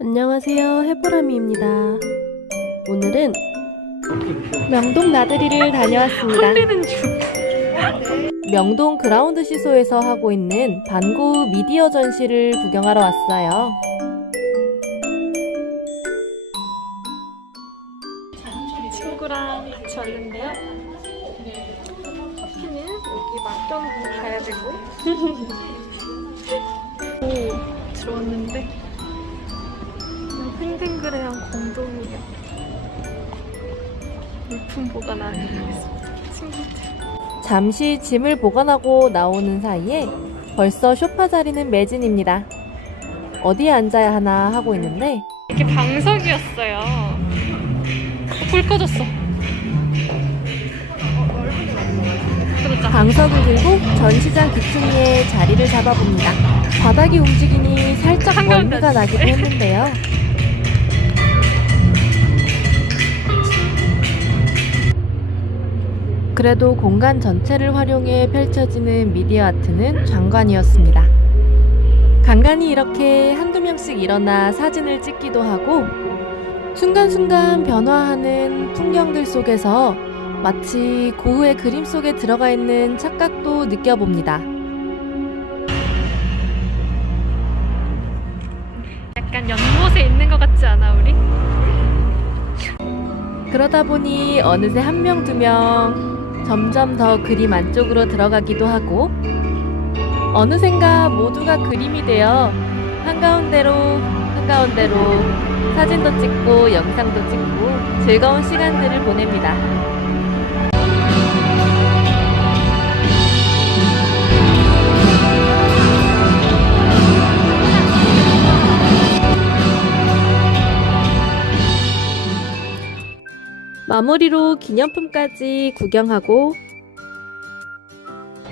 안녕하세요. 해보람이입니다. 오늘은 명동 나들이를 다녀왔습니다. 명동 그라운드 시소에서 하고 있는 반고우 미디어 전시를 구경하러 왔어요. 친구랑 같이 왔는데요. 커피는 여기 맛병 가야 되고. 오, 들어왔는데. 팽팽그레한 공동이요. 물품 보관하는 친구들. 잠시 짐을 보관하고 나오는 사이에 벌써 쇼파 자리는 매진입니다. 어디에 앉아야 하나 하고 있는데 이게 방석이었어요. 어, 불 꺼졌어. 방석을 들고 전시장 귀퉁이에 자리를 잡아봅니다. 바닥이 움직이니 살짝 한가운데 멀미가 나기도 했는데요. 그래도 공간 전체를 활용해 펼쳐지는 미디어 아트는 장관이었습니다. 간간히 이렇게 한두 명씩 일어나 사진을 찍기도 하고 순간순간 변화하는 풍경들 속에서 마치 고흐의 그림 속에 들어가 있는 착각도 느껴봅니다. 약간 연못에 있는 것 같지 않아 우리? 그러다 보니 어느새 한 명, 두 명 점점 더 그림 안쪽으로 들어가기도 하고 어느샌가 모두가 그림이 되어 한가운데로 한가운데로 사진도 찍고 영상도 찍고 즐거운 시간들을 보냅니다. 마무리로 기념품까지 구경하고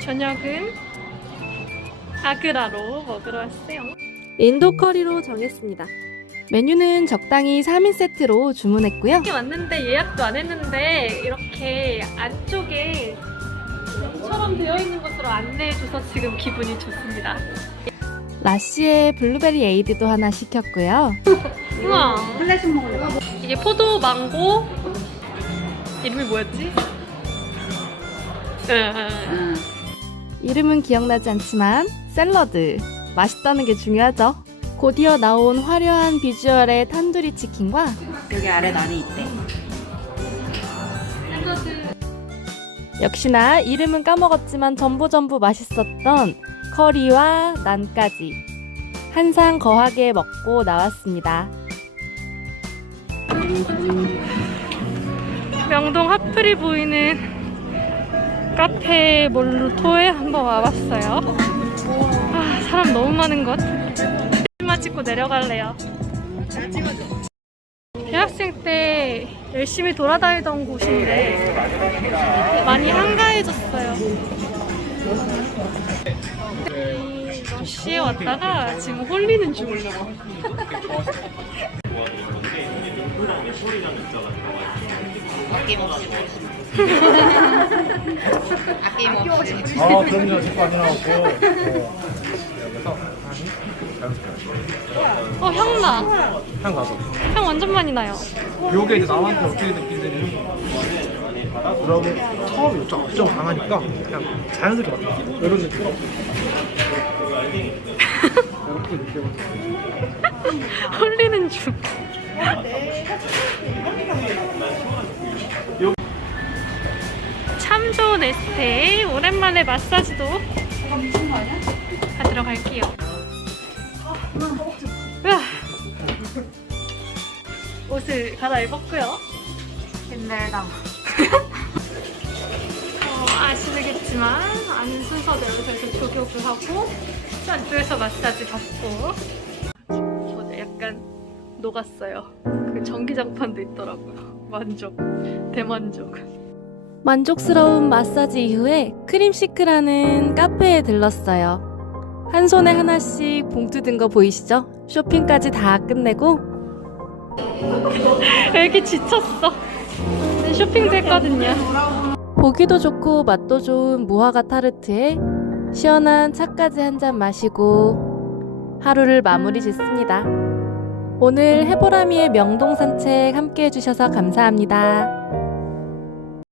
저녁은 아그라로 먹으러 왔어요. 인도 커리로 정했습니다. 메뉴는 적당히 3인 세트로 주문했고요. 이렇게 왔는데 예약도 안 했는데 이렇게 안쪽에 처럼 되어 있는 곳으로 안내해줘서 지금 기분이 좋습니다. 라시의 블루베리 에이드도 하나 시켰고요. 우와. 이게 포도 망고 이름이 뭐였지? 응. 이름은 기억나지 않지만 샐러드 맛있다는 게 중요하죠. 곧이어 나온 화려한 비주얼의 탄두리 치킨과 여기 아래 난이 있대. 역시나 이름은 까먹었지만 전부 전부 맛있었던 커리와 난까지 한상 거하게 먹고 나왔습니다. 명동 하플이 보이는 카페 몰루토에 한번 와봤어요. 아, 사람 너무 많은 것. 사진만 찍고 내려갈래요. 대학생 때 열심히 돌아다니던 곳인데 많이 한가해졌어요. 이 러시에 왔다가 지금 홀리는. 아끼 먹지. 아끼 먹지. 아, 그럼요. 제거 자연스러워요. 어, 향 나. 향 가서. 향 완전 많이 나요. 요게 이제 남한테 어떻게 그러면 처음에 요청 엄청 강하니까 그냥 자연스럽게 맡아 이런 느낌. 이렇게 느껴보세요. 홀리는 중. 참 좋은 에스테에 오랜만에 마사지도 받으러 갈게요. 으아. 옷을 갈아입었고요. 힘들다. 어, 아시겠지만 안 순서대로 그래서 조격을 하고 또 안쪽에서 마사지 받고 저도 약간 녹았어요. 그 전기장판도 있더라고요. 만족, 대만족. 만족스러운 마사지 이후에 크림시크라는 카페에 들렀어요. 한 손에 하나씩 봉투 든 거 보이시죠? 쇼핑까지 다 끝내고 왜 이렇게 지쳤어? 네, 쇼핑도 했거든요. 보기도 좋고 맛도 좋은 무화과 타르트에 시원한 차까지 한 잔 마시고 하루를 마무리 짓습니다. 오늘 해보라미의 명동 산책 함께 해주셔서 감사합니다.